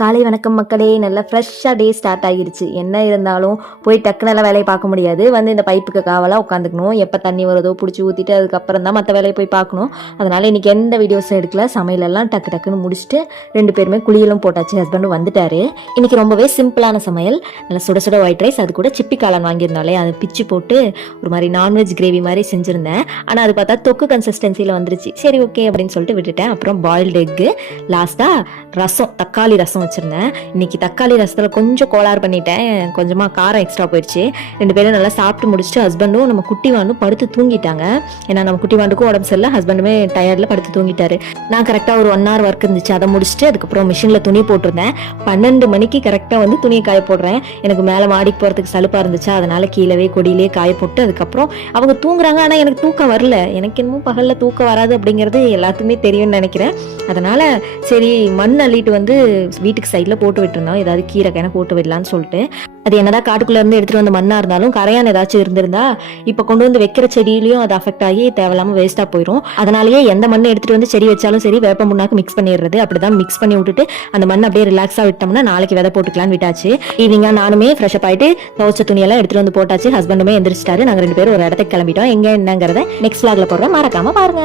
காலை வணக்கம் மக்களே. நல்லா ஃப்ரெஷ்ஷாக டே ஸ்டார்ட் ஆகிருச்சு. என்ன இருந்தாலும் போய் டக்குனு எல்லாம் வேலையை பார்க்க முடியாது. இந்த பைப்புக்கு காவலாக உட்காந்துக்கணும். எப்போ தண்ணி வருதோ பிடிச்சி ஊற்றிட்டு அதுக்கப்புறம் தான் மற்ற வேலையை போய் பார்க்கணும். அதனால் இன்றைக்கி எந்த வீடியோஸும் எடுக்கல. சமையலெல்லாம் டக்குன்னு முடிச்சுட்டு 2 பேருமே குளியலும் போட்டாச்சு. ஹஸ்பண்டும் வந்துட்டார். இன்றைக்கி ரொம்பவே சிம்பிளான சமையல். நல்லா சுட சுட ஒயிட் ரைஸ், அது கூட சிப்பி காளான் வாங்கியிருந்தாலே அதை பிச்சு போட்டு ஒரு மாதிரி நான்வெஜ் கிரேவி மாதிரி செஞ்சுருந்தேன். ஆனால் அது பார்த்தா தொக்கு கன்சிஸ்டன்சியில் வந்துருச்சு. சரி ஓகே அப்படின்னு சொல்லிட்டு விட்டுட்டேன். அப்புறம் பாயில்டு எக்கு, லாஸ்ட்டாக ரசம், தக்காளி ரசம் வச்சுருந்தேன். இன்றைக்கி தக்காளி ரசத்தில் கொஞ்சம் கோளாறு பண்ணிட்டேன். கொஞ்சமாக காரம் எக்ஸ்ட்ரா போயிடுச்சு. 2 பேரும் நல்லா சாப்பிட்டு முடிச்சுட்டு ஹஸ்பண்டும் நம்ம குட்டி வாண்டும் படுத்து தூங்கிட்டாங்க. ஏன்னா நம்ம குட்டி வாண்டுக்கும் உடம்பு சரியில்லை, ஹஸ்பண்டுமே டயர்டில் படுத்து தூங்கிட்டாரு. நான் கரெக்டாக ஒரு 1 hour ஒர்க் இருந்துச்சு, அதை முடிச்சுட்டு அதுக்கப்புறம் மிஷினில் துணி போட்டிருந்தேன். 12 மணிக்கு கரெக்டாக துணியை காய போடுறேன். எனக்கு மேலே மாடிக்கு போகிறதுக்கு சலுப்பாக இருந்துச்சு, அதனால் கீழே கொடியிலே காய போட்டு அதுக்கப்புறம் அவங்க தூங்குறாங்க. ஆனால் எனக்கு தூக்கம் வரல. எனக்கு என்னமோ பகலில் தூக்கம் வராது அப்படிங்கிறது எல்லாத்துக்குமே தெரியும்னு நினைக்கிறேன். அதனால் சரி மண் அள்ளிட்டு வீட்டுக்கு சைடில் போட்டு விட்டுருந்தோம். ஏதாவது கீரை கணக்கு போட்டு விடலான்னு சொல்லிட்டு. அது என்னதான் காட்டுக்குள்ளே இருந்து எடுத்துகிட்டு வந்த மண்ணாக இருந்தாலும் கரையான் ஏதாச்சும் இருந்திருந்தா இப்போ கொண்டு வைக்கிற செடியிலையும் அது அஃபெக்ட் ஆகி தேவையில்லாமல் வேஸ்ட்டாக போயிடும். அதனாலேயே எந்த மண்ணை எடுத்துகிட்டு செடி வச்சாலும் சரி வேப்ப முன்னாக்கு மிக்ஸ் பண்ணிடுறது. அப்படிதான் மிக்ஸ் பண்ணி விட்டுட்டு அந்த மண் அப்படியே ரிலாக்ஸாக விட்டோம்னா நாளைக்கு விதை போட்டுக்கலான்னு விட்டாச்சு. ஈவினிங்காக நானுமே ஃப்ரெஷ்அப் ஆகிட்டு துவைச்ச துணியெல்லாம் எடுத்துகிட்டு போட்டாச்சு. ஹஸ்பண்டுமே எந்திரிச்சிட்டாரு. நாங்கள் 2 பேரும் ஒரு இடத்துக்கு கிளம்பிட்டோம். எங்கே என்னங்கிறத நெக்ஸ்ட் vlogல போடுறேன், மறக்காம பாருங்க.